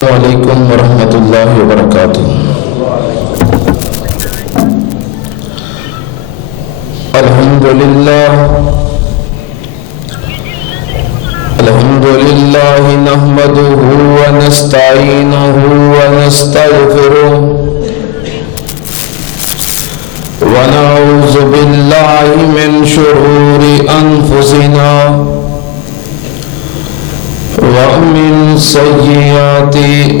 السلام علیکم ورحمۃ اللہ وبرکاتہ۔ الحمد للہ نحمده ونستعینه ونستغفره ونعوذ باللہ من شرور انفسنا ومن سیئات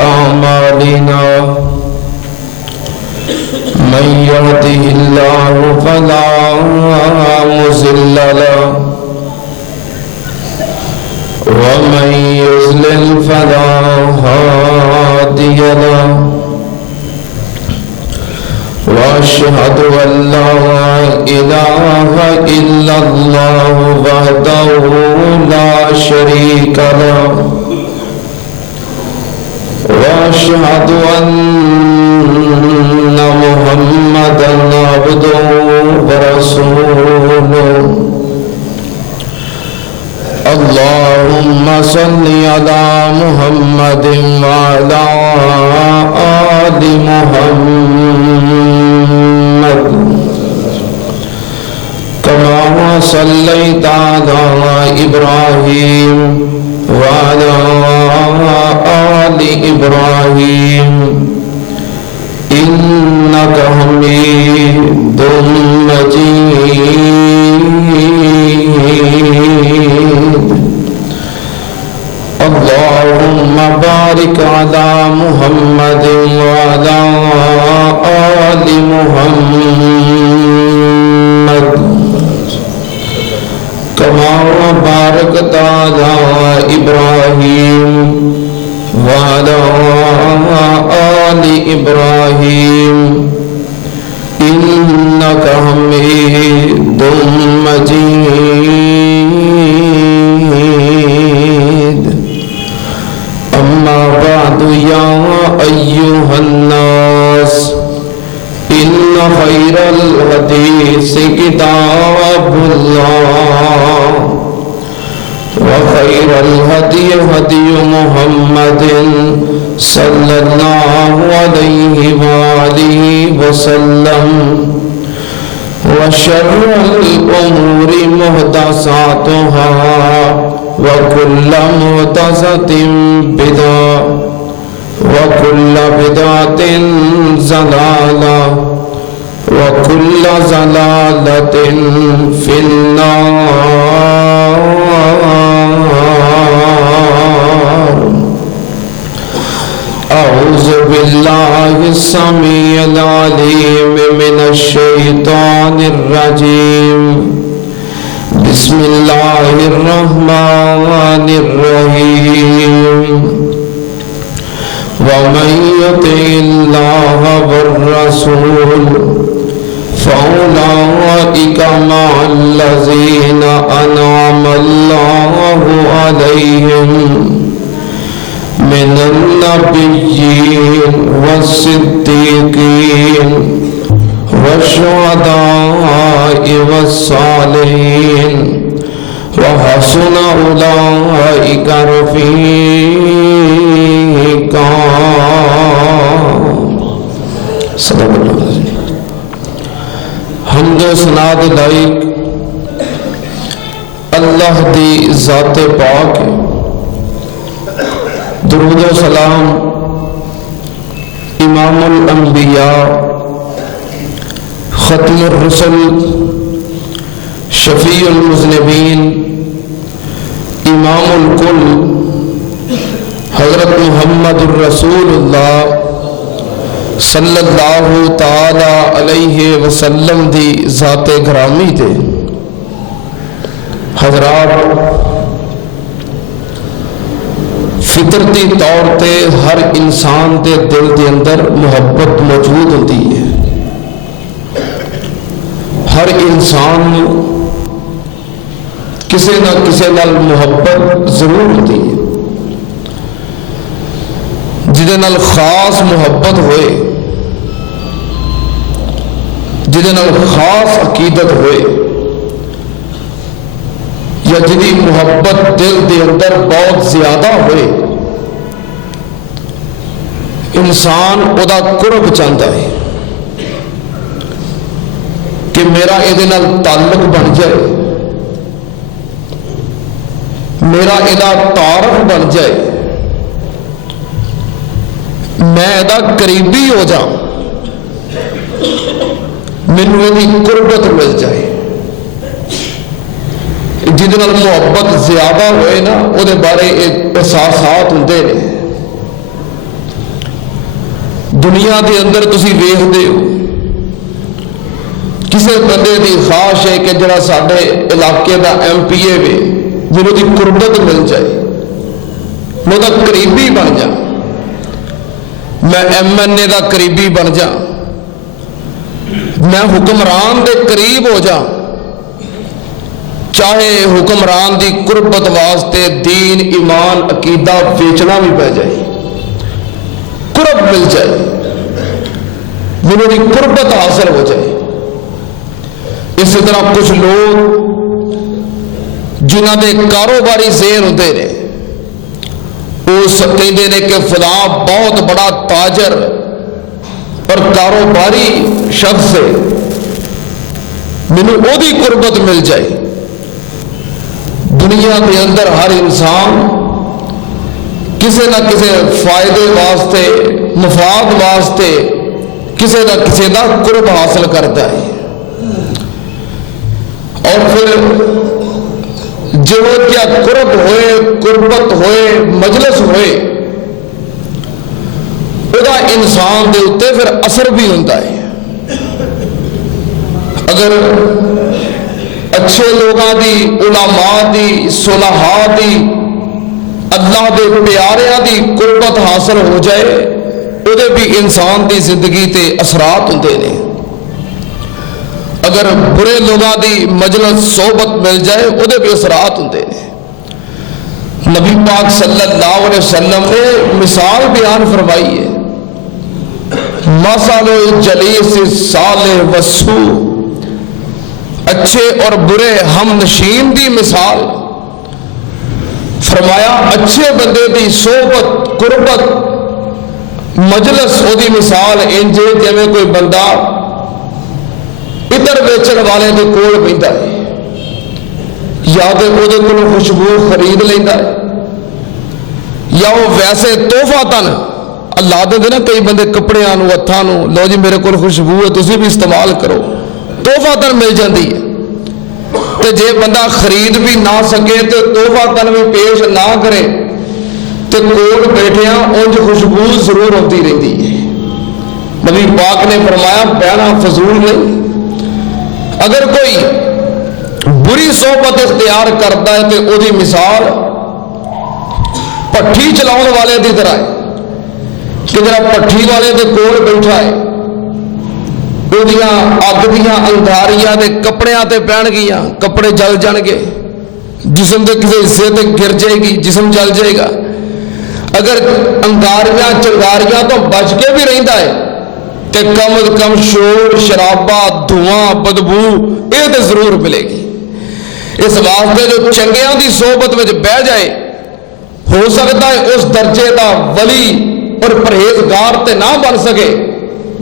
اعمالنا من يهده الله فلا مضل له ومن يضلل فلا هادي له واشهد ان لا اله الا الله وحده لا شريك له واشهد ان محمدا عبده ورسوله اللهم صل على محمد وعلى آل محمد كما صليت على إبراهيم وعلى آل إبراهيم إنك حميد مجيد اللهم بارك على محمد وعلى آل محمد كما باركت على إبراهيم وعلى آل إبراهيم إنك حميد مجيد أما بعد يا أيها الناس إن خير الحديث كتاب الله وخير الهدي هدي محمد صلى الله عليه وآله وسلم وشر الأمور محدثاتها وكل محدثة بدعة وكل بدعة ضلالة وكل ضلالة في النار أعوذ بالله السميع العليم من الشيطان الرجيم بسم الله الرحمن الرحيم ومن يطع الله والرسول فأولئك مع الذين أنعم الله عليهم من النبيين والصديقين والشهداء والصالحين وحسن أولئك رفيقا صدق اللہ العظیم۔ حمد و ثنا لائق اللہ دی ذات پاک، درود و سلام امام الانبیاء ختم الرسل شفیع المذنبین امام الکل حضرت محمد الرسول اللہ صلی اللہ تعالی علیہ وسلم دی ذات گرامی تے۔ حضرات، فطرتی طور تے ہر انسان دے دل دے اندر محبت موجود ہوتی ہے۔ ہر انسان کسی نہ کسی نال محبت ضرور ہوتی ہے، جدے نال خاص محبت ہوئے، جدے نال خاص عقیدت ہوئے، یا جدی محبت دل دے اندر بہت زیادہ ہوئے، انسان ادا قرب چاہتا ہے کہ میرا یہ تعلق بن جائے، میرا یہ تعارف بن جائے، میں یہ قریبی ہو جا، مینوں یہ قربت مل جائے۔ جہد نال محبت زیادہ ہوئے نا وہ بارے احساسات ہوندے نے۔ دنیا کے اندر تسی ویکھدے ہو کسی بندے کی خواہش ہے کہ جڑا سارے علاقے کا MP وے جنہوں کی قربت مل جائے، میں وہ قریبی بن جا، میں MNA کا قریبی بن جا، میں حکمران دے قریب ہو جا، چاہے حکمران دی قربت واسطے دین ایمان عقیدہ بیچنا بھی پہ جائے، قرب مل جائے، جنہوں کی قربت حاصل ہو جائے۔ اسی طرح کچھ لوگ جنہوں دے کاروباری ذہن ہوتے ہیں، وہ کہتے ہیں کہ فلاں بہت بڑا تاجر اور کاروباری شخص ہے، مینوں وہی قربت مل جائے۔ دنیا کے اندر ہر انسان کسی نہ کسی فائدے واسطے، مفاد واسطے کسی نہ کسی کا قرب حاصل کرتا ہے، اور پھر جو کیا قرب ہوئے، قربت ہوئے، مجلس ہوئے، وہ انسان دے اتے پھر اثر بھی ہوتا ہے۔ اگر اچھے لوگاں دی، علماء دی، صلحاء دی، اللہ دے پیاریاں دی قربت حاصل ہو جائے، وہ بھی انسان دی زندگی تے اثرات ہوندے نے۔ اگر برے لوگاں دی مجلس صحبت مل جائے، وہ بھی اثرات ہوندے نے۔ نبی پاک صلی اللہ علیہ وسلم نے مثال بیان فرمائی ہے، مثل الجلیس الصالح والسوء، اچھے اور برے ہم نشین دی مثال فرمایا، اچھے بندے دی صحبت قربت مجلس وہ دی مثال انجے جویں کوئی بندہ ادھر بیچن والے دے کول بہندا ہے، یا تے وہ دے کول خوشبو خرید لیندا ہے، یا وہ ویسے تحفہ تن اللہ دے نا کئی بندے کپڑیاں نو ہتھاں نو، لو جی میرے کول خوشبو ہے تسی بھی استعمال کرو، تحفہ تن مل جاندی ہے۔ تے جے بندہ خرید بھی نہ سکے تو تحفہ تن بھی پیش نہ کرے تو کول بیٹھیاں انج خوشبو ضرور ہوتی رہتی ہے۔ نبی پاک نے فرمایا بہنا فضول نہیں، اگر کوئی بری صحبت اختیار کرتا ہے تو وہ مثال پٹھی چلاؤ والے کی طرح ہے کہ جرا پٹھی والے کے کول بیٹھا ہے، وہ اگ دیا انگاریاں دے کپڑیاں تے پہن گیا، کپڑے جل جان گے، جسم کے کسی حصے تے گر جائے گی، جسم جل جائے گا۔ اگر انگاریاں چنگاریاں تو بچ کے بھی رہتا ہے کہ کم از کم شور شرابہ دھواں بدبو یہ تو ضرور ملے گی۔ اس واسطے جو چنگیاں دی صحبت میں بہ جائے، ہو سکتا ہے اس درجے دا ولی اور پرہیزگار تے نہ بن سکے،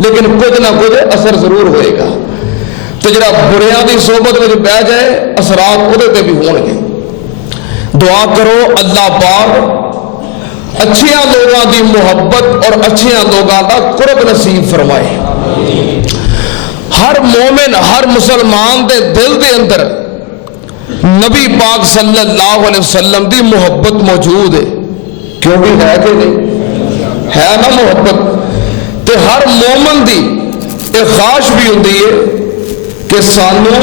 لیکن کچھ نہ کچھ اثر ضرور ہوئے گا۔ تو جڑا بریاں دی صحبت میں بہ جائے اثرات وہ بھی ہون گے۔ دعا کرو اللہ پاک اچھیاں لوگاں دی محبت اور اچھیاں لوگاں دا قرب نصیب فرمائے۔ ہر مومن ہر مسلمان دے دل دے اندر نبی پاک صلی اللہ علیہ وسلم دی محبت موجود ہے، کیوں بھی ہے کہ نہیں ہے نا محبت؟ تے ہر مومن دی ایک خواہش بھی ہوتی ہے کہ سانو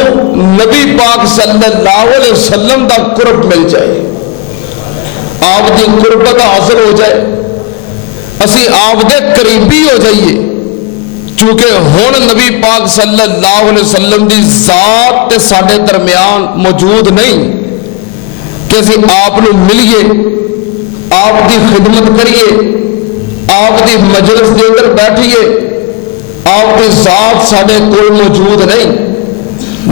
نبی پاک صلی اللہ علیہ وسلم دا قرب مل جائے، آپ دی قربت حاصل ہو جائے، اسی آپ دے قریبی ہو جائیے، چونکہ ہن نبی پاک صلی اللہ علیہ وسلم دی ذات تے ساڈے درمیان موجود نہیں کہ اسی آپ نو ملیے، آپ دی خدمت کریے، آپ دی مجلس کے اندر بیٹھیے، آپ کی ذات ساڈے کول موجود نہیں،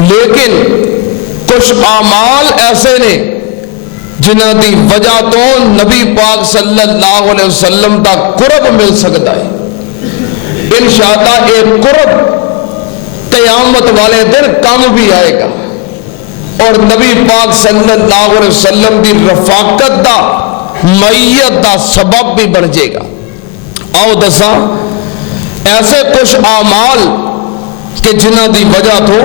لیکن کچھ اعمال ایسے نے جنہاں دی وجہ تو نبی پاک صلی اللہ علیہ وسلم دا قرب مل سکتا ہے۔ انشاءاللہ ایک قرب قیامت والے دن کام بھی آئے گا اور نبی پاک صلی اللہ علیہ وسلم دی رفاقت دا معیت دا سبب بھی بن جائے گا۔ آؤ دساں ایسے کچھ اعمال کہ جنہاں دی وجہ تو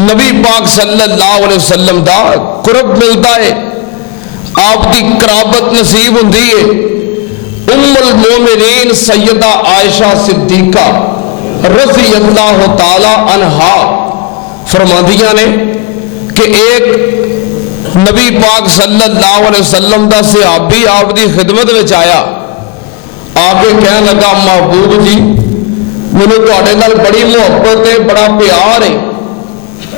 نبی پاک صلی اللہ علیہ وسلم دا قرب ملتا ہے، آپ دی قرابت نصیب ہوندی ہے۔ ام المومنین سیدہ عائشہ صدیقہ رضی اللہ تعالی عنہا فرماندیاں نے کہ ایک نبی پاک صلی اللہ علیہ وسلم دا صحابی آپ دی خدمت میں آیا، آگے کہنے لگا محبوب جی مجھے تواڈے نال بڑی محبت ہے، بڑا پیار ہے،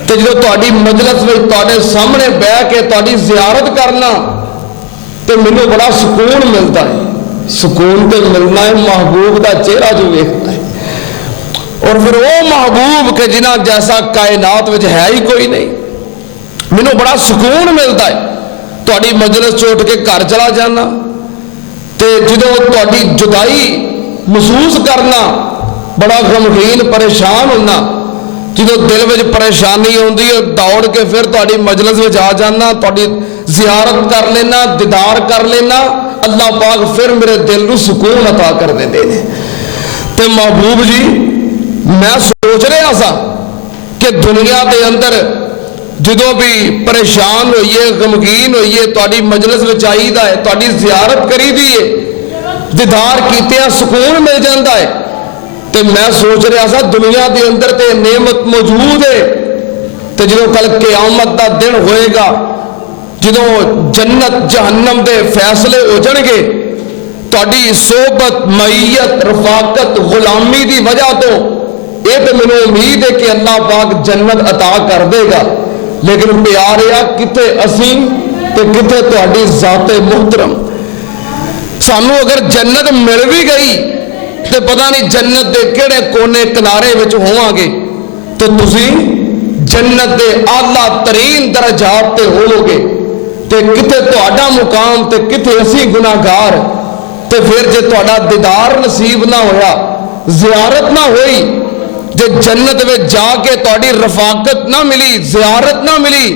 تے جدوں تواڈی مجلس میں تواڈے سامنے بیٹھ کے تواڈی زیارت کرنا تے مینوں بڑا سکون ملتا ہے۔ سکون تے ملنا ہے محبوب دا چہرہ جو ویکھنا ہے، اور پھر وہ محبوب کہ جنہاں جیسا کائنات وچ ہے ہی کوئی نہیں، مینوں بڑا سکون ملتا ہے۔ تواڈی مجلس چھوڑ کے گھر چلا جانا تے جدوں تواڈی جدائی محسوس کرنا بڑا غمگین پریشان ہونا، جدوں دل وچ پریشانی ہوندی ہے دوڑ کے پھر تواڈی مجلس وچ آ جانا، تواڈی زیارت کر لینا، دیدار کر لینا، اللہ پاک پھر میرے دل کو سکون عطا کر دے نے۔ تے محبوب جی میں سوچ رہا سا کہ دنیا دے اندر جدوں بھی پریشان ہوئیے غمگین ہوئیے تواڈی مجلس وچ آئی دا ہے، تواڈی زیارت کری دی ہے، دیدار کیتے ہیں سکون مل جاتا ہے، تے میں سوچ رہا سا دنیا دے اندر تے نعمت موجود ہے، تے جدوں کل قیامت دا دن ہوئے گا، جدوں جنت جہنم دے فیصلے ہو جان گے، تواڈی صحبت معیت رفاقت غلامی دی وجہ تو یہ تو مجھے امید ہے کہ اللہ پاک جنت عطا کر دے گا، لیکن پیاریا کتے اسی تے کتے تواڈی ذات محترم، سانو اگر جنت مل بھی گئی تے پتہ نہیں جنت دے کیڑے کونے کنارے وچ ہوواں گے، تو تسی جنت دے اعلیٰ ترین درجات تے ہو گے، تے کتے تہاڈا مقام تے کتے اسی گناہگار، تے پھر جے تہاڈا دیدار نصیب نہ ہویا، زیارت نہ ہوئی، جے جنت میں جا کے تہاڈی رفاقت نہ ملی، زیارت نہ ملی،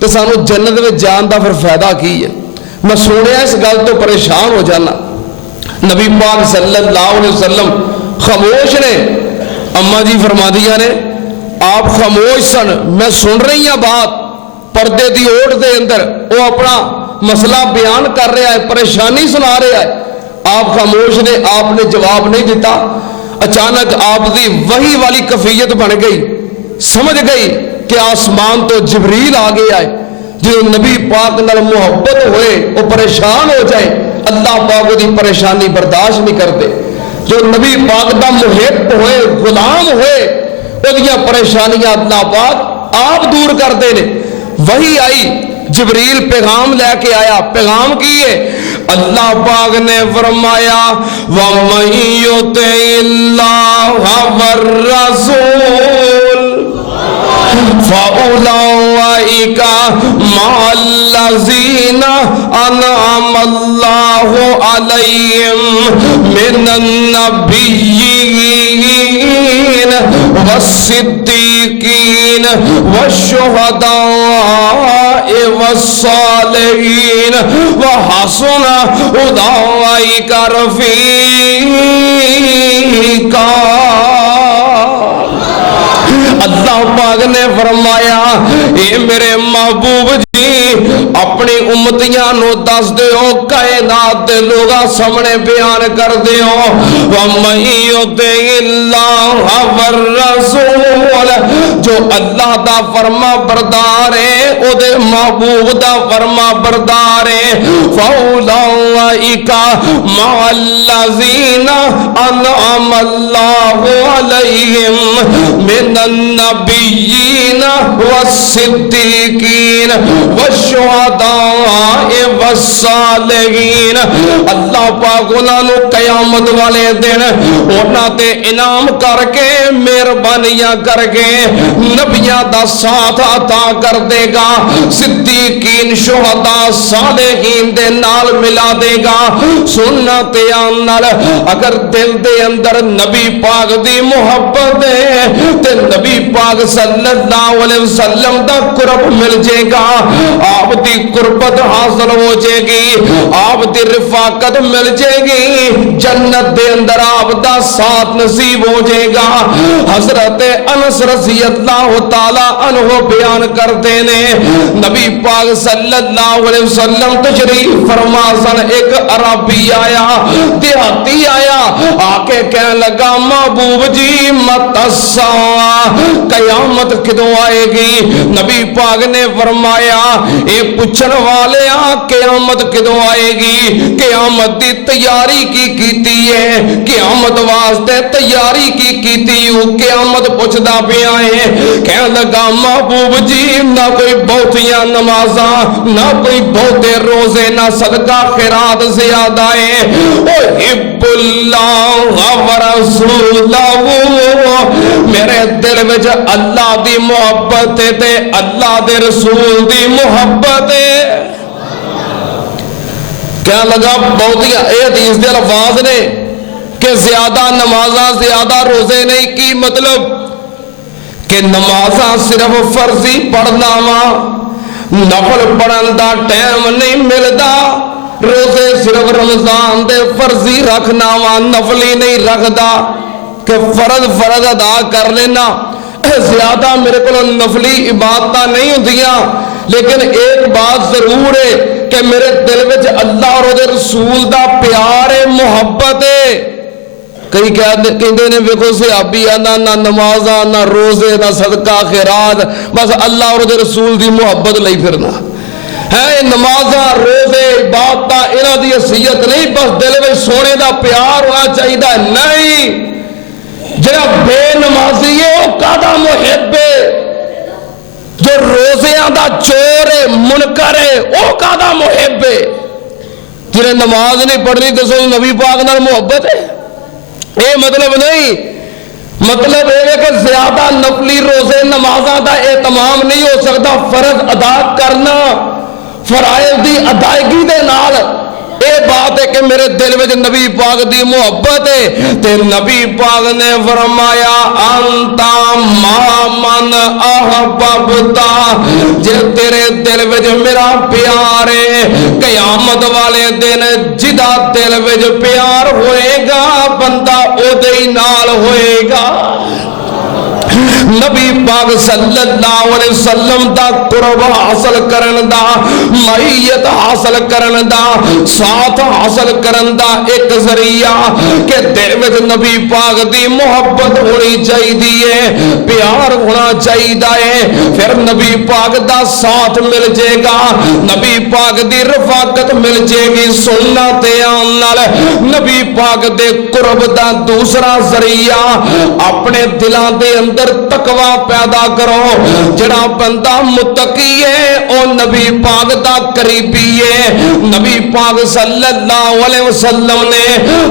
تو سانو جنت میں جان دا پھر فائدہ کی ہے۔ میں سنیا اس گل تو پریشان ہو جانا، نبی پاک صلی اللہ علیہ وسلم خاموش نے، اما جی فرما دیا نے آپ خاموش سن، میں سن رہی ہوں بات، پردے دی اوٹ دے اندر وہ اپنا مسئلہ بیان کر رہا ہے، پریشانی سنا رہا ہے، آپ خاموش نے، آپ نے جواب نہیں دیتا۔ اچانک آپ دی وحی والی کفیت بن گئی، سمجھ گئی کہ آسمان تو جبریل آ گیا ہے، جو نبی پاک نال محبت ہوئے وہ پریشان ہو جائے، اللہ پاک دی پریشانی برداشت نہیں کرتے، جو نبی پاک دا محب ہوئے غلام ہوئے وہ دیا پریشانیاں اللہ پاک آپ دور کرتے ہیں۔ وہی آئی، جبریل پیغام لے کے آیا، پیغام کی ہے، اللہ پاک نے فرمایا وَمَن يُطِعِ اللَّهَ وَالرَّسُولَ فَأُولَئِكَ مَعَ الَّذِينَ أَنْعَمَ اللَّهُ عَلَيْهِمْ مِنَ النَّبِيِّينَ وَالصِّدِّيقِينَ وَالشُّهَدَاءِ وَالصَّالِحِينَ وَحَسُنَ أُولَئِكَ رَفِيقًا۔ اللہ پاک نے فرمایا اے میرے محبوب جی اپنی امتیاں نو دس دیو، کائنات دے لوگاں سامنے بیان کر دیو، وَمَن يُطِعِ اللَّهَ وَالرَّسُولَ، جو اللہ دا فرما بردار ہے او دے محبوب دا فرما بردار ہے، فَأُولَئِكَ مَعَ الَّذِينَ أَنْعَمَ اللَّهُ عَلَيْهِمْ مِنَ النَّبِيِّينَ وَالصِّدِّيقِينَ وَالشُّهَدَاءِ والشہداء والصالحین. اللہ پاک انہاں نو قیامت والے دن انہاں تے انعام کر کے مہربانیاں کر کے نبیاں دا ساتھ عطا کر دے گا, صدیقین شہداء صالحین دے نال ملا دے گا. سننا تے نال اگر دل دے اندر نبی پاک دی محبت ہے تے نبی پاک صلی اللہ علیہ وسلم دا قرب مل جائے گا, آپ دی قربت حاصل ہو جائے گی, آپ دی رفاقت مل جائے گی, جنت دے اندر آپ دا ساتھ نصیب ہو جائے گا. حضرت انس رضی اللہ تعالی عنہ بیان کرتے نے نبی پاک صلی اللہ علیہ وسلم تشریف فرما سن, ایک عربی آیا, دیہاتی آیا, آ کے کہنے لگا محبوب جی مت الساعہ, قیامت کدوں آئے گی؟ نبی پاک نے فرمایا اے پوچھن والے قیامت کدوں آئے گی, قیامت دی تیاری کی کیتی ہے, قیامت واسطے تیاری کی کیتی ہو, قیامت پوچھدا پیا ہے. کہنے لگا محبوب جی نہ کوئی بہتیاں نمازاں, نہ کوئی بہتے روزے, نہ صدقہ خیرات زیادہ ہے. احب اللہ ورسولہ, میرے دل وچ اللہ دی محبت تے اللہ دے رسول دی محبت ہے. کیا لگا بہتیاں اے حدیث دے الفاظ نے کہ زیادہ نمازاں زیادہ روزے نہیں, کی مطلب کہ نمازاں صرف فرضی پڑھنا وا, نفل پڑھن دا ٹائم نہیں ملدا, روزے صرف رمضان دے فرضی رکھنا وا, نفلی نہیں رکھدا کہ فرض ادا کر لینا. زیادہ میرے کو نفلی عبادتاں نہیں ہوندیاں, لیکن ایک بات ضرور ہے کہ میرے دل وچ اللہ اور دے رسول دا پیار ہے, محبت ہے. کئی کہندے نے ویکھو صحابی نہ نمازاں نہ روزے نہ صدقہ خیرات, بس اللہ اور دے رسول دی محبت لئی پھرنا ہے. نمازاں روزے عبادتاں انہاں دی حیثیت نہیں, بس دل وچ سونے دا پیار ہونا چاہیے. نہیں, جڑا بے نمازی ہے وہ کادا محب ہے, جو روزیاں دا چور ہے منکر ہے وہ کادا محب ہے. جنہیں نماز نہیں پڑھنی دسو نبی پاک نال محبت ہے؟ اے مطلب نہیں, مطلب ہے کہ زیادہ نفلی روزے نمازاں دا اہتمام نہیں ہو سکتا. فرض ادا کرنا فرائض دی ادائیگی دے نال اے بات ہے کہ میرے دل میں نبی پاک دی محبت ہے. تے نبی پاک نے فرمایا انتا مامن احببتا, جے تیرے دل میں میرا پیار ہے, قیامت والے دن جدا دل میں پیار ہوئے گا بندہ او دے نال ہوئے گا. نبی پاک صلی اللہ علیہ وسلم دا قرب حاصل کرن دا, معیت حاصل کرن دا, ساتھ حاصل کرن دا ایک ذریعہ کہ دل وچ نبی پاک دی محبت ہونی چاہیے, پیار ہونا چاہیے, پھر نبی پاک دا ساتھ مل جائے گا, نبی پاک دی رفاقت مل جائے گی. سننا تے نال نبی پاک دے قرب دا دوسرا ذریعہ اپنے دلاں دے اندر تقوی پیدا کرو. جڑا بندہ متقی ہے او نبی پاک دا قریبی ہے. نبی پاک صلی اللہ علیہ وسلم نے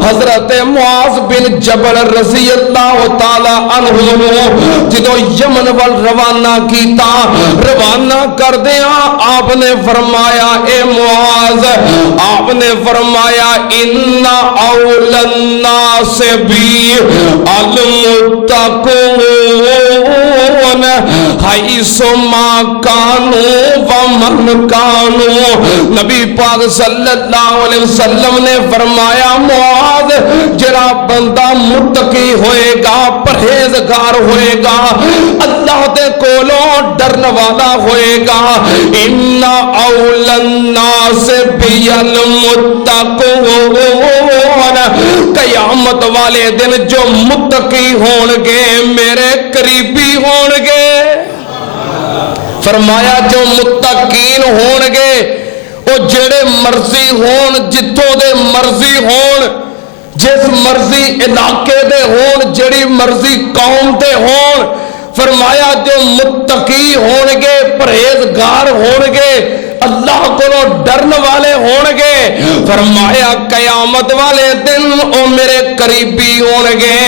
حضرت معاذ بن جبل رضی اللہ تعالی عنہ جدو یمن وال روانہ کیتا, روانہ کر دیا آپ نے فرمایا اے معاذ, آپ نے فرمایا ان اول الناس بی المتقون حیث ما کانوا ومن کانوا. نبی پاک صلی اللہ علیہ وسلم نے فرمایا معاذ جڑا بندہ متقی ہوئے گا, پرہیزگار ہوئے گا, اللہ دے کولوں ڈرن والا ہوئے گا, ان اول الناس بی المتقون, قیامت والے دن جو متقی ہون گے میرے قریبی ہون گے. فرمایا جو متقین ہون گے وہ جڑے مرضی ہون, جتوں دے مرضی ہون, جس مرضی علاقے دے ہون, جڑی مرضی قوم دے ہون, فرمایا جو متقی ہون گے پرہیزگار ہون گے اللہ کو ڈرن والے ہون گے، فرمایا قیامت والے دن او میرے قریبی ہون گے۔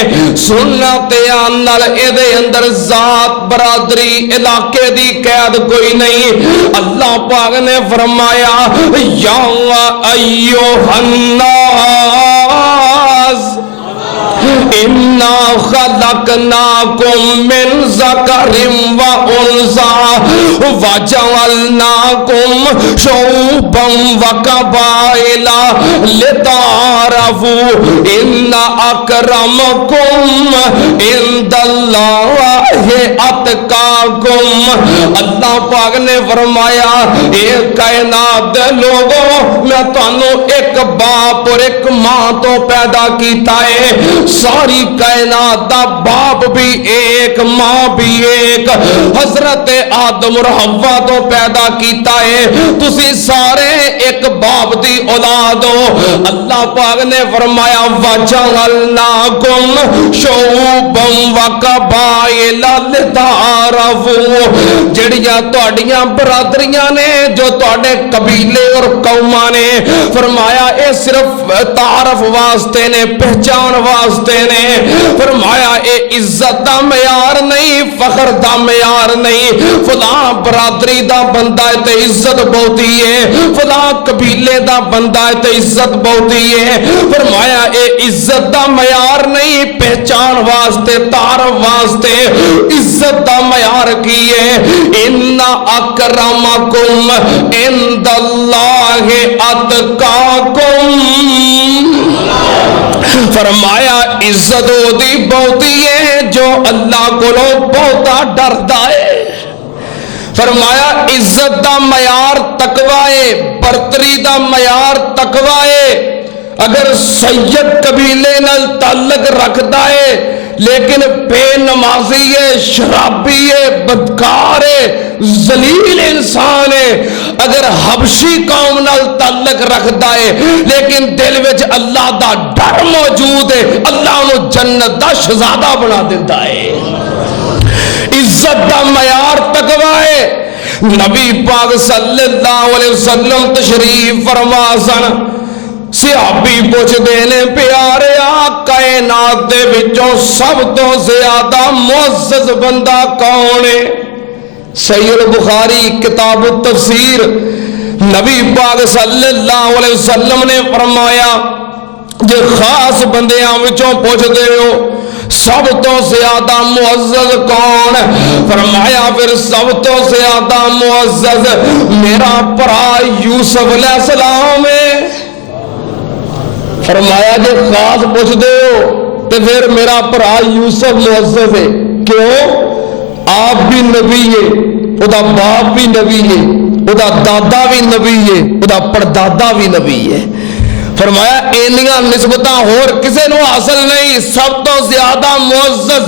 سننا تیان نال اے دے اندر ذات برادری علاقے دی قید کوئی نہیں۔ اللہ پاک نے فرمایا یا ایھا الناس اِنَّا خَلَقْنَاكُم مِّن ذَكَرٍ وَأُنثَىٰ وَجَعَلْنَاكُمْ شُعُوبًا وَقَبَائِلَ لِتَعَارَفُوا إِنَّ أَكْرَمَكُمْ عِندَ اللَّهِ أَتْقَاكُمْ۔ اللہ پاک نے فرمایا اے کائنات دے لوگوں، میں تانوں ایک باپ اور ایک ماں تو پیدا کیتا ہے، ساری کائنات دا باپ بھی ایک ماں بھی ایک، حضرت آدم اور حوا تو پیدا کیتا ہے، تسی سارے ایک باپ دی اولاد ہو۔ اللہ پاک نے فرمایا وَجَعَلْنَاكُمْ شُعُوبًا وَقَبَائِلَ لِتَعَارَفُوا، جڑیاں تہاڈیاں برادریاں نے، جو تہاڈے قبیلے اور قوماں نے، فرمایا اے صرف تعارف واسطے نے، پہچان واسطے نے، فرمایا اے عزت دا معیار نہیں، فخر دا معیار نہیں، فلاں برادری دا بندہ ہے تے عزت بہتی ہے، فلاں قبیلے دا بندہ ہے تے عزت بہتی ہے، فرمایا اے عزت دا معیار نہیں، پہچان واسطے تعارف واسطے عزت دا معیار کی ہے۔ ان اکرمکم عند اللہ اتقاکم، فرمایا عزت دی بہتی ہے جو اللہ کو بہتا ڈردا ہے۔ فرمایا عزت دا معیار تقوی ہے، برتری دا معیار تقوی ہے۔ اگر سید قبیلے نال تعلق رکھتا ہے لیکن بے نمازی ہے، شرابی ہے، بدکار ہے، ذلیل انسان ہے، اگر حبشی قوم نال تعلق رکھتا ہے لیکن دل وچ اللہ دا ڈر موجود ہے، اللہ انہوں جنت دا شہزادہ بنا دیتا ہے۔ عزت دا معیار تقوی ہے۔ نبی پاک صلی اللہ علیہ وسلم تشریف فرما سن، صحابی پوچھ دینے پیارے کائنات دے وچوں سب تو زیادہ معزز بندہ کون ہے؟ صحیح البخاری کتاب التفسیر، نبی پاک صلی اللہ علیہ وسلم نے فرمایا جو خاص بندیاں وچوں پوچھ دے ہو سب تو زیادہ معزز کون؟ فرمایا پھر سب تو زیادہ معزز میرا بھرا یوسف علیہ السلام ہے۔ فرمایا جے خاص پوچھ دے ہو تو پھر میرا بھرا یوسف معزز ہے، کیوں؟ آپ بھی نبی ہے، او دا باپ بھی نبی ہے، او دا دادا بھی نبی ہے، او دا پردادا بھی نبی ہے۔ فرمایا اینیاں نسبتاں ہور کسے نو حاصل نہیں، سب تو زیادہ معزز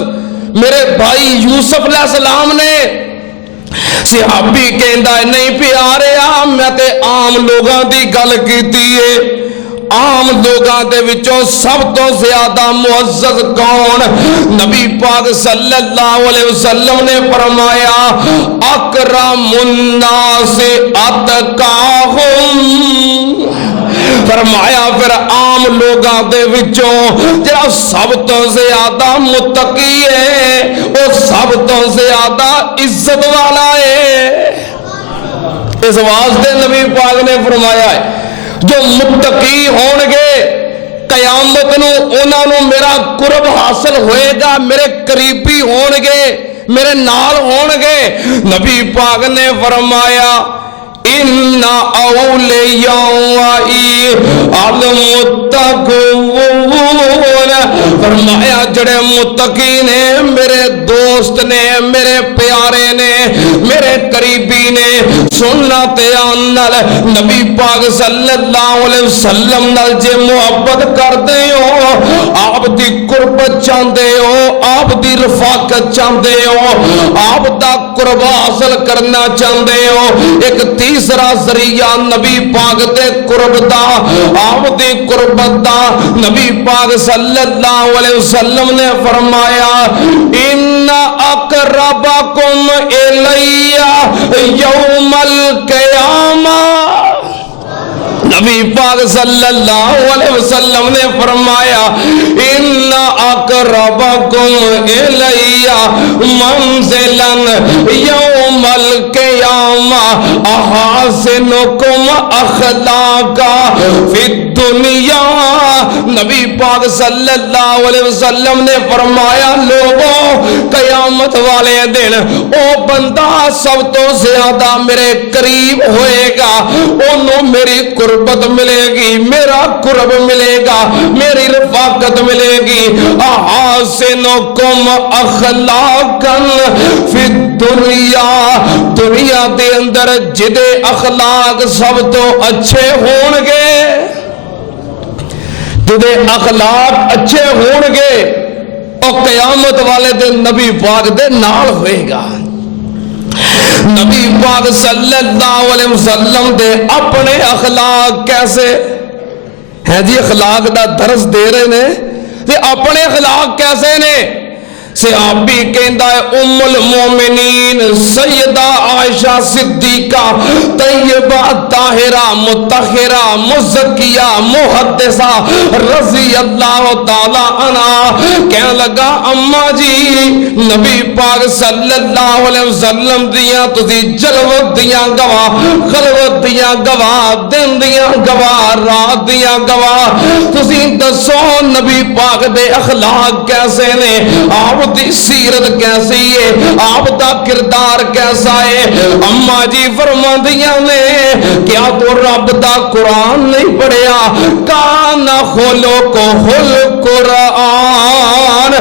میرے بھائی یوسف علیہ السلام نے۔ صحابی کہندا ہے نہیں پیارے میں تے عام لوگاں دی گل کیتی ہے، عام لوگاں دے وچوں سب تو زیادہ معزز کون؟ نبی پاک صلی اللہ علیہ وسلم نے فرمایا اکرم الناس اتقاہم، فرمایا پھر عام لوگاں دے وچوں جڑا سب تو زیادہ متقی ہے وہ سب تو زیادہ عزت والا ہے۔ اس واسطے نبی پاک نے فرمایا ہے جو متقی ہون گے قیامت نو انہاں نو میرا قرب حاصل ہوئے گا، میرے قریبی ہون گے، میرے نال ہون گے۔ نبی پاک نے فرمایا ان اولیائی المتقون، فرمایا جڑے متقی نے میرے دوست نے، میرے پیارے نے، میرے قریبی نے۔ سننا تیان نال نبی پاک صلی اللہ علیہ وسلم نال جے محبت کردے ہو، آپ دی قربت چاندے ہو، آپ دی رفاقت چاہتے ہو، آپ دا قرب حاصل کرنا چاہتے ہو، ایک تیسرا ذریعہ نبی پاک دے قرب دا، آپ دی قربت دا، نبی پاک صلی اللہ علیہ وسلم نے فرمایا ان اقربکم الی یوم القیامہ، نبی پاک صلی اللہ علیہ وسلم نے فرمایا ان اقربکم الی منزلا یوم القیامہ احسنکم اخلاقا فی الدنیا، نبی پاک صلی اللہ علیہ وسلم نے فرمایا لوگوں قیامت والے دن او بندہ سب تو زیادہ میرے قریب ہوئے گا، انہوں میری قربت ملے گی، میرا قرب ملے گا، میری رفاقت ملے گی، احسنکم اخلاقا فی الدنیا، دنیا دے اندر جدے اخلاق سب تو اچھے ہون گے، جدے اخلاق اچھے ہون گے اور قیامت والے دن نبی پاک دے نال ہوئے گا۔ نبی پاک صلی اللہ علیہ وسلم دے اپنے اخلاق کیسے ہیں جی، اخلاق دا درس دے رہے نے تے اپنے اخلاق کیسے نے؟ صحابی کہندا ہے ام المومنین سیدہ عائشہ صدیقہ طیبہ طاہرہ مطہرہ مزکیہ محدثہ رضی اللہ تعالی عنہا کہنے لگا اماں جی نبی پاک صلی اللہ علیہ وسلم دیاں تسی جلوت دیاں گواہ، خلوت دیاں گواہ، دن دیاں گواہ، رات دیاں گواہ، تسی دسو نبی پاک دے اخلاق کیسے نے، آپ دی سیرت کیسی ہے، آپ دا کردار کیسا ہے؟ اماں جی فرماندیاں نے کیا تو رب دا قرآن نہیں پڑھیا، کان خلقہل قرآن،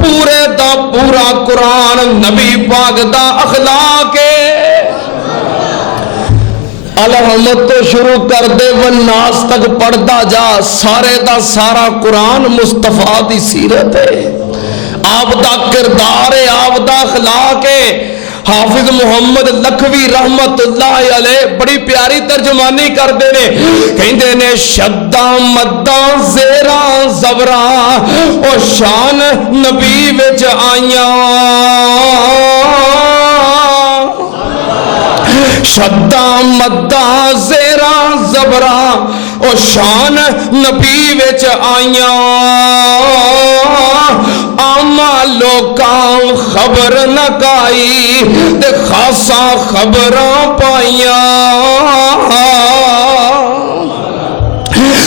پورے دا پورا قرآن نبی پاک دا اخلاق ہے۔ الحمد تو شروع کر دے والناس تک پڑھتا جا، سارے دا سارا قرآن مصطفیٰ دی سیرت ہے، آپ دا کردار ہے، آپ دا اخلاق ہے۔ حافظ محمد لکھوی رحمت اللہ علیہ بڑی پیاری ترجمانی کر دینے، کہندے نے شداں مداں زیراں زبراں او شان نبی وچ آئیاں، شداں مداں زیراں زبراں او شان نبی وچ آئیاں، آما لوکاں خبر نہ کائی تے خاصا خبراں پائیاں۔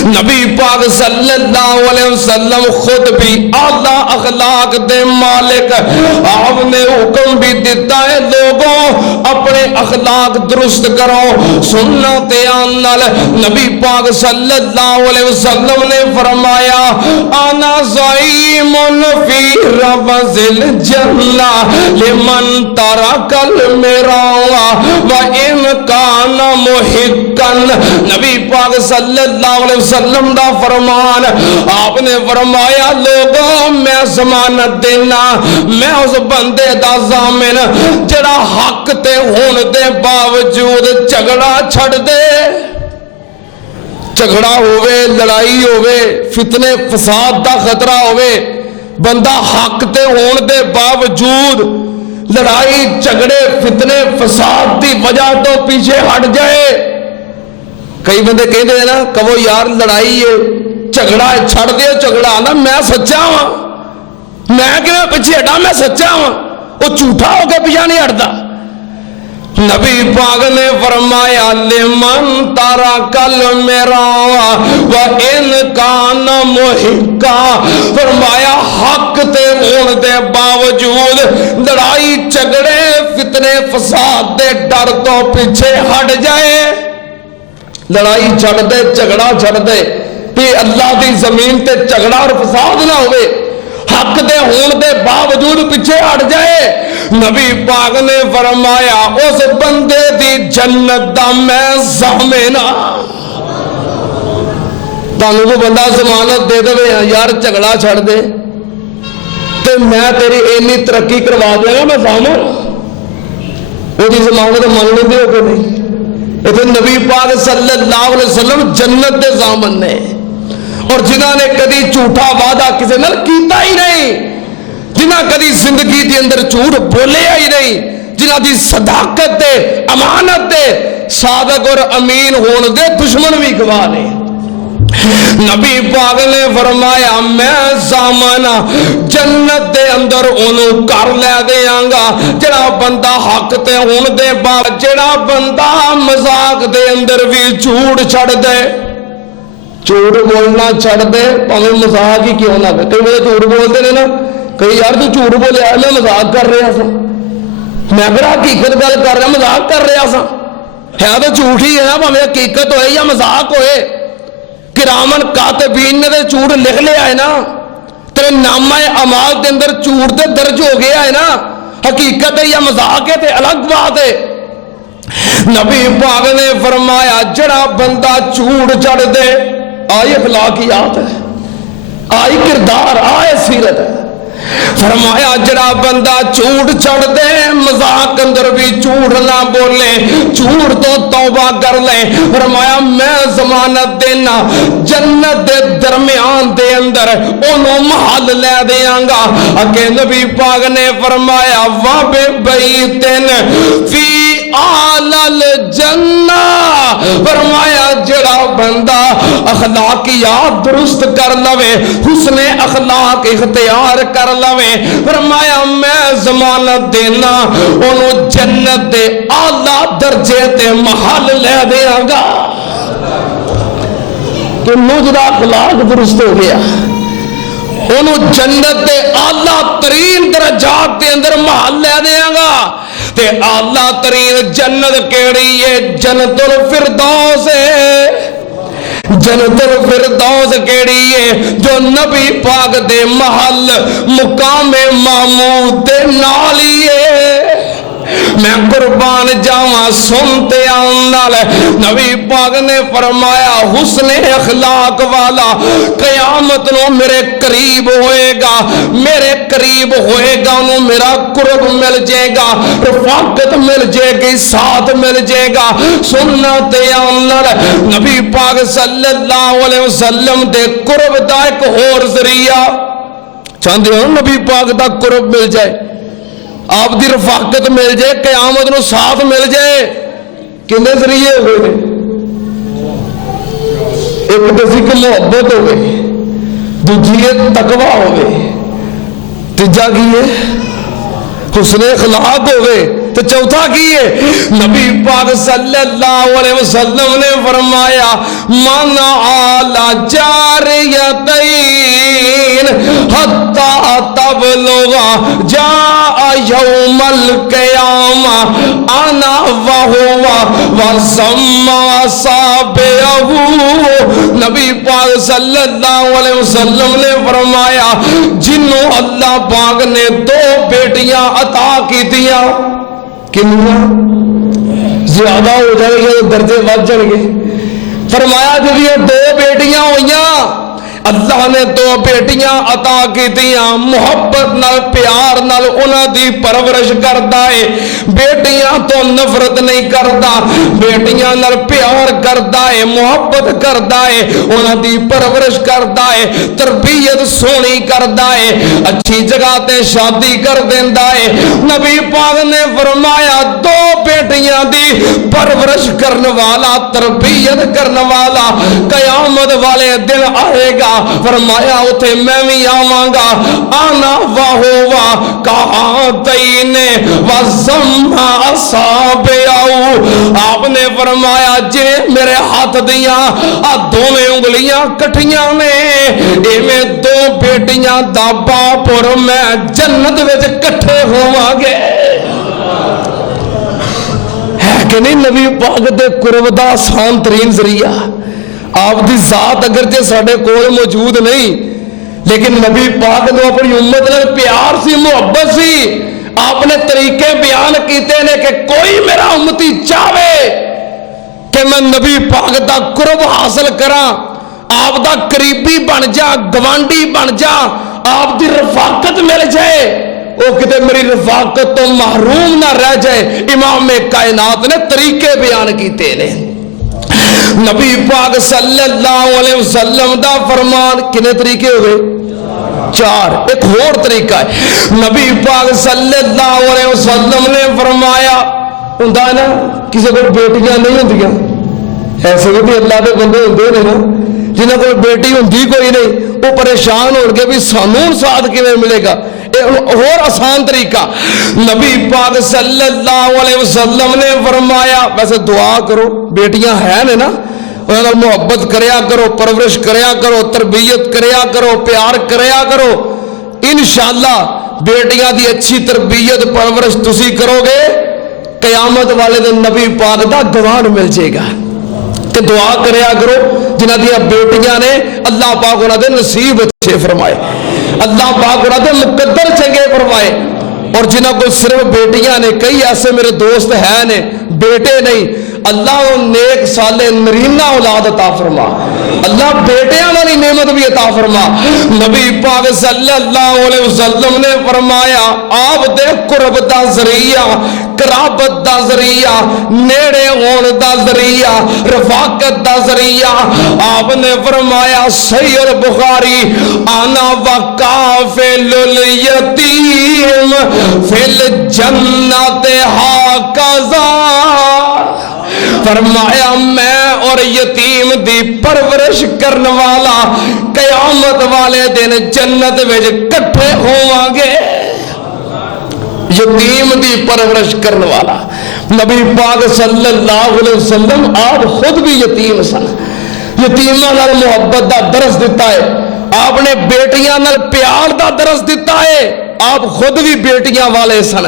نبی پاک صلی اللہ علیہ وسلم خود بھی اعلیٰ اخلاق دے مالک، آپ نے حکم بھی دیتا ہے لوگوں اپنے اخلاق درست کرو۔ سننا تیان نال نبی پاک صلی اللہ علیہ وسلم نے فرمایا انا زعیم فی ربض الجنہ لمن ترک المراء وان کان محقا، نبی پاک صلی اللہ علیہ وسلم دا فرمان، آپ نے فرمایا لوگوں میں ضمانت دینا میں اس بندے دا ضامن جڑا حق تے ہون دے باوجود جھگڑا چھڑ دے، جھگڑا ہوئے، لڑائی ہوئے، فتنے فساد دا خطرہ ہوئے، بندہ حق تے ہون دے باوجود لڑائی جھگڑے فتنے فساد دی وجہ تو پیچھے ہٹ جائے۔ کئی بندے کہتے ہیں نا کہو یار لڑائی ہے جھگڑا ہے چھڑ دیو جھگڑا، نا میں سچا ہوں، میں کہ پیچھے ہٹا، میں سچا ہوں، وہ جھوٹا ہو کے پیچھے نہیں ہٹتا۔ نبی پاک نے فرمایا لمن ترک المراء وان کان محقا، فرمایا حق تے ہون دے باوجود لڑائی جھگڑے فتنے فساد دے ڈر تو پیچھے ہٹ جائے، لڑائی چھڑ دے، جھگڑا چھڑ دے کہ اللہ دی زمین تے جھگڑا اور فساد نہ ہوئے، حق دے ہون دے باوجود پیچھے ہٹ جائے۔ نبی پاک نے فرمایا اس بندے دی جنت دا میں ضامن ہاں۔ تانوں کو بندہ ضمانت دے دے یار جھگڑا چھڑ دے تے میں تیری اینی ترقی کروا دیا گا، میں ضامن وہ ضمانت مان لیندے ہو کہ نہیں؟ اتنے نبی پاک صلی اللہ علیہ وسلم جنت دے ضامن نے، اور جنہاں نے کدی جھوٹا وعدہ کسی نال کیتا ہی نہیں، جنہاں کدی زندگی دے اندر جھوٹ بولیا ہی نہیں، جنہاں دی صداقت دے امانت دے صادق اور امین ہون دے دشمن بھی گواہ نے۔ نبی پاک نے فرمایا میں ضامن جنت دے اندر انہوں کر لے دیاں گا جڑا بندہ حق تے ہون دے بعد، جڑا بندہ مذاق دے اندر بھی جھوٹ چھڑ دے، جھوٹ بولنا چھڑ دے، پاویں مذاق ہی کیوں نہ کئی بڑے جھوٹ بولتے ہیں نا، کئی یار تو جھوٹ بولیا میں مذاق کر رہا سا، میں اگر حقیقت گل کر رہا مذاق کر رہا سا، ہے تو جھوٹ ہی ہے نا، پاویں حقیقت ہوئے یا مذاق ہوئے، کرامن کاتبین نے تے جھوٹ لکھ لیا ہے نا، تیرے نامہ اعمال دے اندر جھوٹ دے درج ہو گیا ہے نا، حقیقت ہے یا مذاق ہے تے الگ بات ہے۔ نبی پاک نے فرمایا جڑا بندہ جھوٹ چڑھ دے، آئی اخلاقیات ہے، آئی کردار، آئے سیرت ہے، فرمایا جڑا بندہ جھوٹ چڑھ دے، مذاق اندر بھی جھوٹ نہ بولے، جھوٹ تو توبہ کر لے، فرمایا میں ضمانت دینا جنت دے درمیان دے اندر انہوں محل لے دیاں گا۔ اگے نبی پاک نے فرمایا وَبِبَيْتٍ فِي آل الجنہ، فرمایا جڑا بندہ اخلاقیات درست کر لوے، حسن اخلاق اختیار کر لوے، فرمایا میں ضمانت دینا انہوں جنت دے اعلیٰ درجے تے محل لے دیاں گا۔ کہ نجدہ اخلاق درست ہو گیا، انہوں جنت دے اعلیٰ ترین درجات دے اندر محل لے دیاں گا۔ تے اعلیٰ ترین جنت کیڑی ہے؟ جنت الفردوس ہے۔ جنت الفردوس کیڑی ہے؟ جو نبی پاک دے محل مقام محمود دے نالی ہے۔ میں قربان جاواں سنتے آنال نبی پاک نے فرمایا حسن اخلاق والا قیامت نو میرے قریب ہوئے گا، میرے قریب ہوئے گا، انہوں میرا قرب مل جائے گا، رفاقت مل جائے گی، ساتھ مل جائے گا۔ سنتے آنال نبی پاک صلی اللہ علیہ وسلم دے قرب دا ایک اور ذریعہ چاہتے ہو نبی پاک دا قرب مل جائے، آپ دی رفاقت مل جائے، قیامت نو ساتھ مل جائے، کنے ذریعے ہوئے؟ ایک ذکر محبت ہوئے، دوجیے تقوی ہوئے، تیجا کیے حسن اخلاق ہوئے، تو چوتھا کیے نبی پاک صلی اللہ علیہ وسلم نے فرمایا من آل جاریتین حتی تبلغ جاء یوم القیامہ انا وہو وسمى اصابعہ۔ نبی پاک صلی اللہ علیہ وسلم نے فرمایا جنہوں اللہ پاک نے دو بیٹیاں عطا کی دیا، کنیا زیادہ ہو جائے گے درجے بڑھ جائیں گے، فرمایا جب یہ دو بیٹیاں ہوئیاں اللہ نے دو بیٹیاں عطا کی دیاں، محبت نال پیار نال انہاں دی پرورش کردا ہے، بیٹیاں تو نفرت نہیں کردا، بیٹیاں نال پیار کردا ہے، محبت کردا ہے، انہاں دی پرورش کردا ہے، تربیت سونی کردا ہے، اچھی جگہ تے شادی کر دیندا ہے۔ نبی پاک نے فرمایا دو بیٹیاں دی پرورش کرنے والا، تربیت کرنے والا قیامت والے دن آئے گا، فرمایا اتھے میں بھی آواں گا، آنا واہوا کہاں تینے وزمہ اصابعہ۔ آپ نے فرمایا جے میرے ہاتھ دیاں دو میں انگلیاں کٹھیاں نے، اے میں دو بیٹیاں دا باپ اور میں جنت وچ کٹھے ہواں گے۔ ہے کہ نہیں نبی پاک دے قرب دا آسان ترین ذریعہ؟ آپ دی ذات اگرچہ ساڑھے کول موجود نہیں، لیکن نبی پاک نے اپنی امت نے پیار سی، محبت سی، آپ نے طریقے بیان کیتے نے کہ کوئی میرا امتی چاہے کہ میں نبی پاک دا قرب حاصل کراں، آپ دا قریبی بن جا، گوانڈی بن جا، آپ دی رفاقت مل جائے وہ کتے میری رفاقت تو محروم نہ رہ جائے. امام کائنات نے طریقے بیان کیتے نے. نبی پاک صلی اللہ علیہ وسلم دا فرمان کنے طریقے ہو گئے؟ 4. ایک اور طریقہ ہے. نبی پاک صلی اللہ علیہ وسلم نے فرمایا ہوندا نا کسی کو بیٹیاں نہیں ہوندیاں, ایسے بھی اللہ دے بندے ہوندے نے نا جنہاں کو بیٹی ہوندی کوئی نہیں, وہ پریشان ہو گئے بھی سانوں ساتھ کیویں ملے گا. اور آسان طریقہ نبی پاک صلی اللہ علیہ وسلم نے فرمایا ویسے دعا کرو, بیٹیاں ہیں نا انہاں نال محبت کریا کرو, پرورش کریا کرو, تربیت کریا کرو, پیار کریا کرو. انشاءاللہ بیٹیاں دی اچھی تربیت پرورش تسی کرو گے, قیامت والے دن نبی پاک دا دیوان مل جائے گا. کہ دعا کریا کرو جنہ دیا بیٹیاں نے اللہ پاک انہاں دے نصیب اچھے فرمائے, اللہ پاک انہاں دے مقدر چنگے فرمائے. اور جنہ کو صرف بیٹیاں نے, کئی ایسے میرے دوست ہیں نے بیٹے نہیں, اللہ نیک صالح نرینہ اولاد عطا فرما, اللہ بیٹیاں والی نعمت بھی عطا فرما. نبی پاک صلی اللہ علیہ وسلم نے فرمایا آپ دے قرب دا ذریعہ, قرابت دا ذریعہ, نیڑے ہون دا ذریعہ, رفاقت دا ذریعہ, آپ نے فرمایا صحیح البخاری انا وکافل الیتیم فی الجنت ہاکذا, فرمایا میں اور یتیم دی پرورش کرنے والا قیامت والے دن جنت وچ کٹھے ہوواں گے. یتیم دی پرورش کرنے والا نبی پاک صلی اللہ علیہ وسلم آپ خود بھی یتیم سن, یتیماں نال محبت دا درس دیتا ہے, آپ نے بیٹیاں نال پیار دا درس دیتا ہے, آپ خود بھی بیٹیاں والے سن,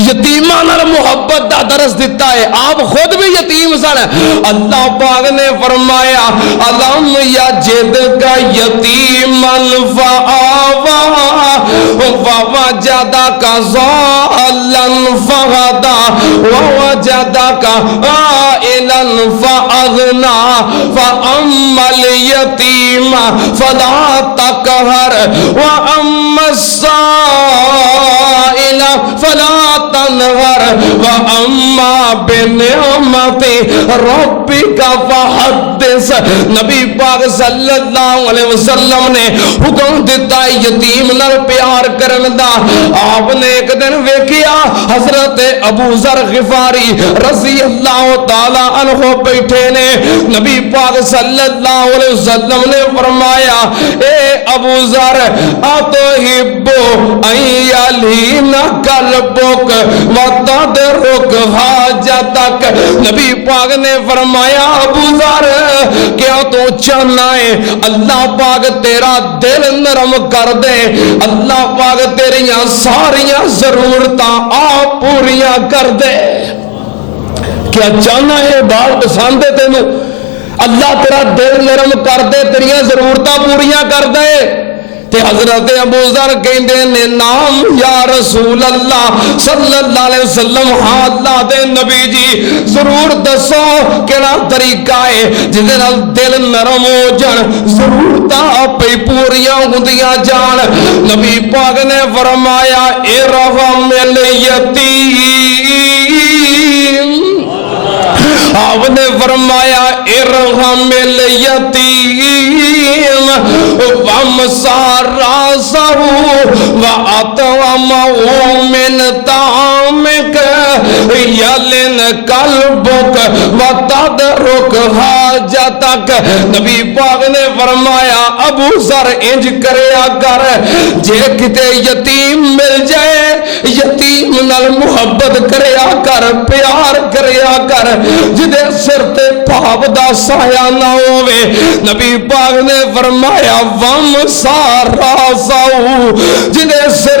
یتیماں نال محبت دا درس دیتا ہے, آپ خود بھی یتیم سن. اللہ پاک نے فرمایا الم یجدک یتیما فآوی ووجدک ضالا فہدی ووجدک عائلا فأغنی فأما الیتیم فلا تقہر وأما السائل فلا تنہر وأما بنعمت ربک فحدث. نبی پاک صلی اللہ علیہ وسلم نے حکم دیتا ہے یتیم نال پیار کرن دا. آپ نے ایک دن ویکھیا حضرت ابو ذر غفاری رضی اللہ تعالی عنہ بیٹھے نے, نبی پاک صلی اللہ علیہ وسلم نے فرمایا اے ابو ذر اتحب ان یلین قلبک وتدرک حاجتک. نبی پاک نے فرمایا ابو ذر کیا تو چاہنا ہے اللہ پاک تیرا دل نرم کر دے, اللہ پاک تیریاں ساریاں ضرورتاں آپ پوریاں کر دے. کیا چاہنا ہے بات پسند ہے تینوں, اللہ تیرا دل نرم کر دے, تیریاں ضرورتاں پوریاں کر دے. تے حضرت ابو ذر کہندے نے نام یا رسول اللہ صلی اللہ علیہ وسلم, ہاں اللہ دے نبی جی ضرور دسو کیڑا طریقہ ہے جس نال دل نرم ہو جان, ضرورتاں اپے پوریاں ہوندیاں جان. نبی پاک نے فرمایا ارحم الیتیم, آپ نے فرمایا ارحم الیتیم وامسح راسہ واطعمہ من طعامک یلن قلبک وتدرک حاجتک. نبی پاک نے فرمایا ابو ذر انج کریا کر, جے کتے یتیم مل جائے یتیم نال محبت کریا کر, پیار کریا کر, جدے سر تے پاپ دا سایہ نہ ہوئے. نبی پاک نے فرمایا وامسح راسہ, جدے سر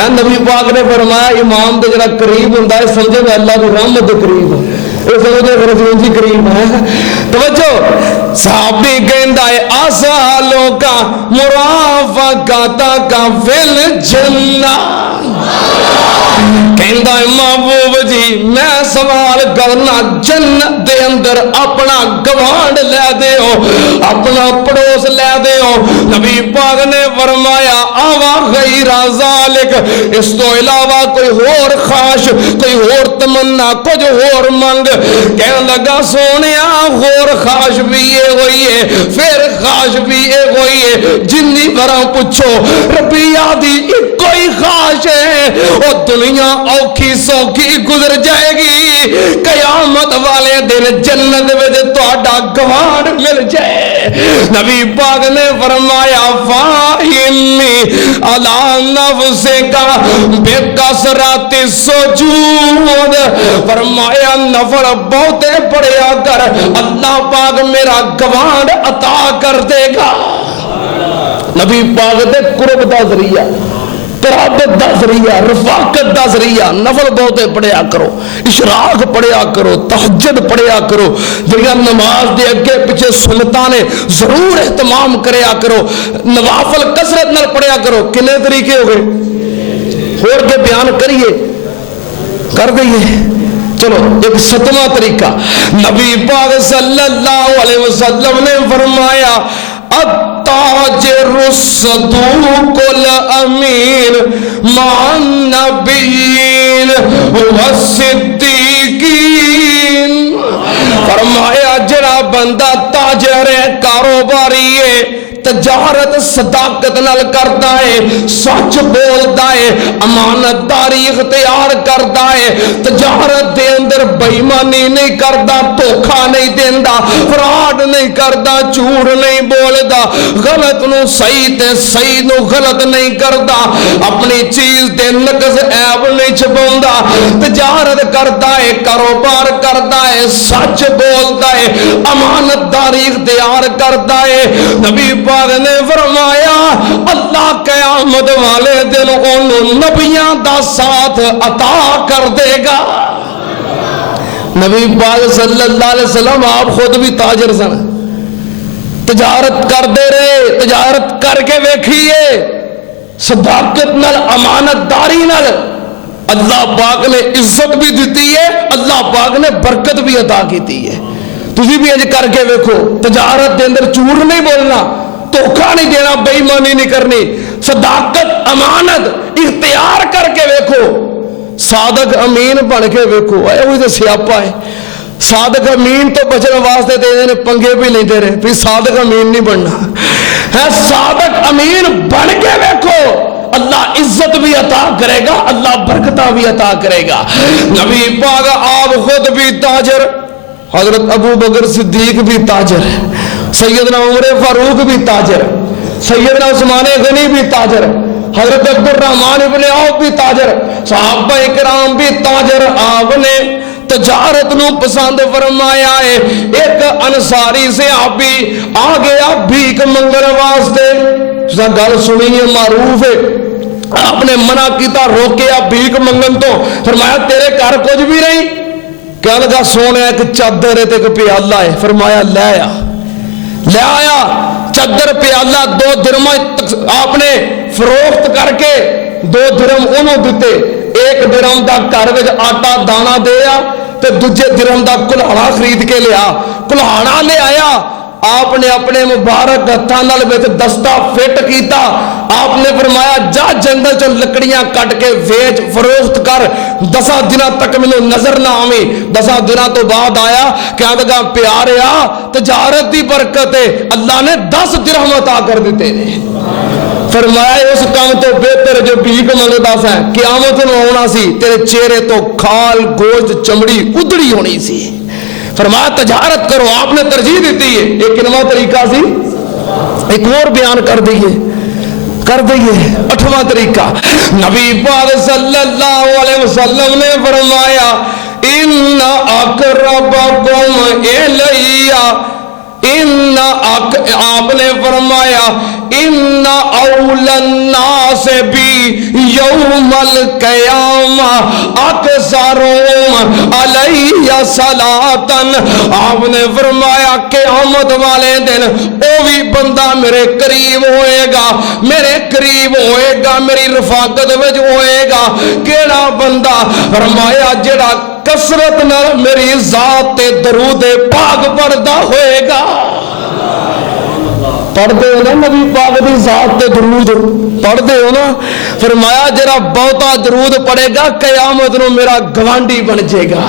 ہے نبی پاک نے فرمایا امام دے جڑا قریب ہوندا ہے سمجھے میں اللہ دی رحمت دے قریب ہوں، یہ سمجھے رسول جی قریب ہے۔ توجہ صحابی کہندا ہے آسالوں کا مرافقات کا فل جنہ، کہندا ہے محبوب جی میں سوال کرنا جنت دے اندر اپنا گوانڈ لے دیو، اپنا پڑوس لے دیو۔ نبی پاک نے فرمایا آوا غیر ذالک، اس تو علاوہ کوئی اور خواہش، کوئی اور تمنا، کچھ اور منگ۔ کہنے لگا سونیا اور خواہش بھی یہ ہوئی ہے، پھر خواہش بھی یہ ہوئی ہے جنی برا پوچھو ربی آدھی ایک کوئی خواہش ہے، اور دنیا اوکھی سوکھی گزر جائے گی، قیامت والے دن جنت میں تہاڈا گوانڈ مل جائے۔ نبی پاک نے فرمایا فاہمی علی نفسک بکثرت السجود، فرمایا نفل بہتے پڑھیا کر، اللہ پاک میرا گوانڈ عطا کر دے گا۔ نبی پاک دے قرب دا ذریعہ، قرابت دا ذریعہ، رفاقت دا ذریعہ، نفل بہتے پڑھیا کرو، اشراق پڑھیا کرو، تہجد پڑھیا کرو، جڑیاں نماز دے اگے پیچھے سنتاں نے ضرور اہتمام کریا کرو، نوافل کثرت نال پڑھیا کرو۔ کنے طریقے ہو گئے اور کے بیان کریے کر دئیے۔ چلو ایک ستواں طریقہ، نبی پاک صلی اللہ علیہ وسلم نے فرمایا التاجر الصدوق الامین مع النبیین والصدیقین، فرمایا جڑا بندہ تاجر ہے، کاروباری ہے، تجارت صداقت نال کرتا ہے، سچ بولتا ہے، امانت داری اختیار کرتا ہے، تجارت دے اندر بے ایمانی نہیں کرتا، دھوکا نہیں دیندا، فراڈ نہیں کرتا، جھوٹ نہیں بولدا، غلط نو صحیح تے صحیح نو غلط نہیں کرتا، اپنی چیز دے نقص عیب نہیں چھپاوندا، تجارت کرتا ہے، کاروبار کرتا ہے، سچ بولتا ہے، امانت داری اختیار کرتا ہے۔ نبی پاک نے فرمایا اللہ قیامت والے دن انہوں نبیاں دا ساتھ عطا کر دے گا۔ نبی پاک صلی اللہ علیہ وسلم آپ خود بھی تاجر سن، تجارت کرتے رہے، تجارت کر کے ویکھیے، صداقت نال امانت داری نال اللہ پاک نے عزت بھی دیتی ہے، اللہ پاک نے برکت بھی عطا کیتی ہے۔ تسی بھی انج کر کے ویکھو، تجارت دے اندر جھوٹ نہیں بولنا، دھوکا نہیں دینا، بے ایمانی نہیں کرنی، صداقت امانت اختیار کر کے ویکھو، صادق امین بن کے ویکھو۔ اے وہی تے سیاپا ہے، صادق امین تو بچن واسطے دے پنگے بھی لیندے رہے، پھر صادق امین نہیں بننا ہے۔ صادق امین بن کے ویکھو، اللہ عزت بھی عطا کرے گا، اللہ برکتہ بھی عطا کرے گا۔ نبی پاک آپ خود بھی تاجر، حضرت ابو بکر صدیق بھی تاجر، سیدنا عمر فاروق بھی تاجر، سیدنا عثمان غنی بھی تاجر، حضرت عبد الرحمن ابن عوف بھی تاجر، صحابہ اکرام بھی تاجر۔ آپ نے تجارت نو پسند فرمایا ہے۔ ایک انصاری صحابی آ گیا بھیک منگن واسطے، گل سنی ہے معروف ہے، آپ نے منع کیتا، روکیا بھیک منگن تو، فرمایا تیرے گھر کچھ بھی نہیں؟ کہنے لگا سونے ایک چادر ہے تے ایک پیالہ ہے، فرمایا لے آیا، لے آیا چادر پیالہ، 2 درہم آپ نے فروخت کر کے 2 درہم انہوں دیتے، 1 درہم دا گھر وچ آٹا دانا دیا تے دوجے درہم دا کلہاڑا خرید کے لیا، کلہاڑا لے آیا، آپ نے اپنے مبارک ہتھاں نال وچ دستہ فٹ کیتا، آپ نے فرمایا جا جنگل چ لکڑیاں کٹ کے ویچ فروخت کر، 10 دنوں تک مینوں نظر نہ آویں۔ 10 دنوں تو بعد آیا، کہنے لگا پیاریا تجارت دی برکت ہے، اللہ نے 10 درہم عطا کر دیتے نے۔ فرمایا اس کام تو بہتر جو بھیک منگدا سی، قیامت نوں آنا سی، تیرے چہرے تو کھال گوشت چمڑی ادڑی ہونی سی۔ فرمایا تجارت کرو، آپ نے ترجیح دیتی ہے۔ ایک کنواں طریقہ سی، ایک اور بیان کر دئیے 8واں طریقہ، نبی پاک صلی اللہ علیہ وسلم نے فرمایا ان اقربکم الیہ، آپ نے فرمایا ان اولا الناس بی یوم القیامہ اکثرهم علیہ صلاۃً. آپ نے فرمایا قیامت والے دن وہ بھی بندہ میرے قریب ہوئے گا، میرے قریب ہوئے گا، میری رفاقت وچ ہوئے گا. کیڑا بندہ؟ فرمایا جڑا کثرت نال میری ذات تے درود پاک پڑھدا ہوئے گا. پڑھتے ہو نا نبی پاک دی ذات تے درود پڑھتے ہو نا؟ فرمایا جڑا بہتا درود پڑھے گا قیامت نو میرا گوانڈی بن جائے گا،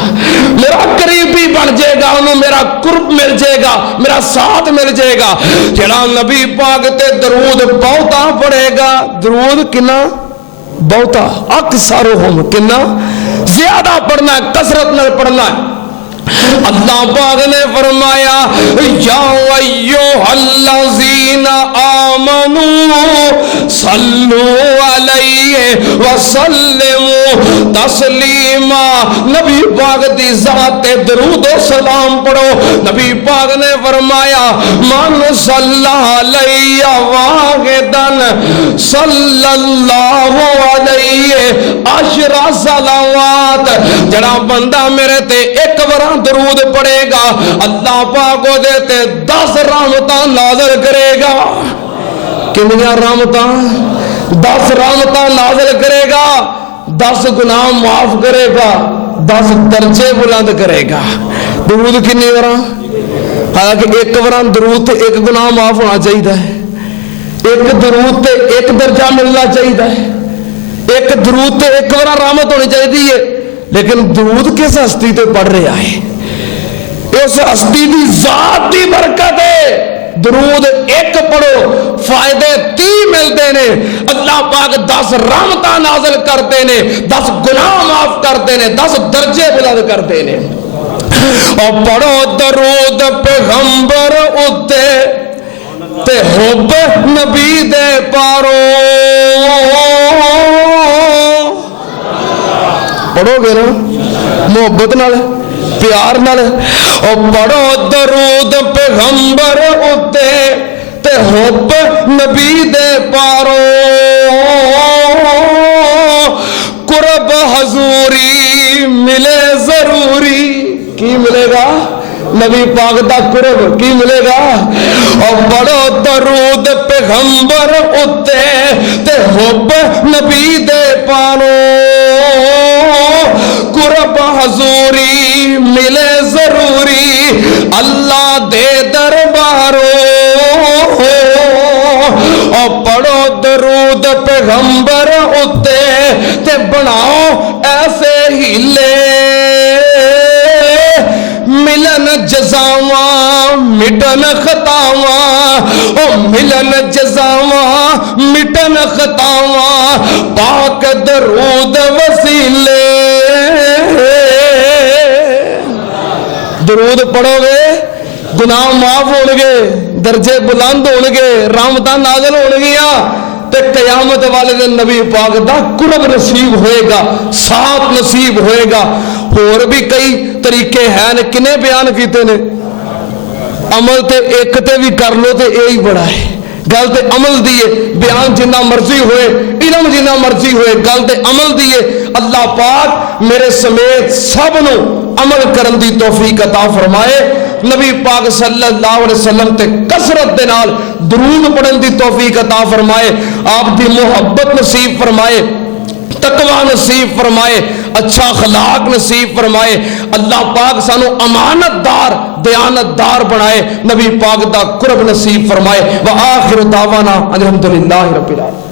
میرا قریبی بن جائے گا، انہوں میرا قرب مل جائے گا، میرا ساتھ مل جائے گا. جڑا نبی پاک تے درود بہتا پڑھے گا، درود کنا بہتا، اکثرهم کنا زیادہ پڑھنا ہے، کثرت نہ پڑھنا ہے. اللہ پاک نے فرمایا یا ایھا الذین آمنوا صلوا علیہ وسلموا تسلیما. نبی پاک دی ذات درود و سلام پڑھو. نبی پاک نے فرمایا من صلی علیہ واحدا صلی اللہ علیہ عشر صلوات. جڑا بندہ میرے تے ایک بار درود پڑے گا اللہ پاک کو دیتے 10 رحمتاں نازل کرے گا. کنیاں رحمتاں؟ 10 رحمتاں نازل کرے گا، 10 گناہ معاف کرے گا، 10 درجے بلند کرے گا. درود کنی بار؟ حالانکہ ایک بار درود تے ایک گناہ معاف ہونا چاہیے، ایک درود تے ایک درجہ ملنا چاہیے، ایک درود تے ایک بار رحمت ہونی چاہیے. لیکن درود کس ہستی تے پڑھ رہا ہے؟ اس ہستی دی ذات دی برکت ہے. درود ایک پڑھو فائدے 30 ملتے نے. اللہ پاک 10 رحمتاں نازل کرتے نے، 10 گناہ معاف کرتے نے، 10 درجے بلند کرتے نے. اور پڑھو درود پیغمبر اتے تے حب نبی دے پارو. پڑھو گے نا محبت نال، پیار نال. اور پڑھو درود پیغمبر اتے تے حب نبی دے پارو. قرب حضوری ملے ضروری. کی ملے گا؟ نبی پاک دا قرب. کی ملے گا؟ اور پڑھو درود پیغمبر اتے تے حب نبی دے پارو. قرب حضوری ملے ضروری اللہ دے دربارو. اور پڑھو درود پیغمبر اتے تے بناؤ ایسے ہیلے ملن جزاواں مٹن خطاواں. او ملن جزاواں مٹن خطاواں پاک درود وسیلے. درود پڑھو گے گناہ معاف ہون گے، درجے بلند ہون گے، رحمتاں نازل ہون گیاں تے قیامت والے دن نبی پاک دا قرب نصیب ہوئے گا، ساتھ نصیب ہوئے گا. اور بھی کئی طریقے ہیں، کنے بیان کیتے نے. عمل تے ایک تے بھی کر لو تے یہی بڑا ہے. گل تے عمل دیے، بیان جنہ مرضی ہوئے، علم جنہ مرضی ہوئے، گل تے عمل دیے. اللہ پاک میرے سمیت سب نو عمل کرن دی توفیق عطا فرمائے. نبی پاک صلی اللہ علیہ وسلم تے کثرت دے نال درود پڑھن دی توفیق عطا فرمائے. آپ دی محبت نصیب فرمائے، تقوی نصیب فرمائے، اچھا اخلاق نصیب فرمائے. اللہ پاک سانو امانت دار دیانت دار بنائے، نبی پاک دا قرب نصیب فرمائے. وآخر دعوانا الحمدللہ رب العالمین.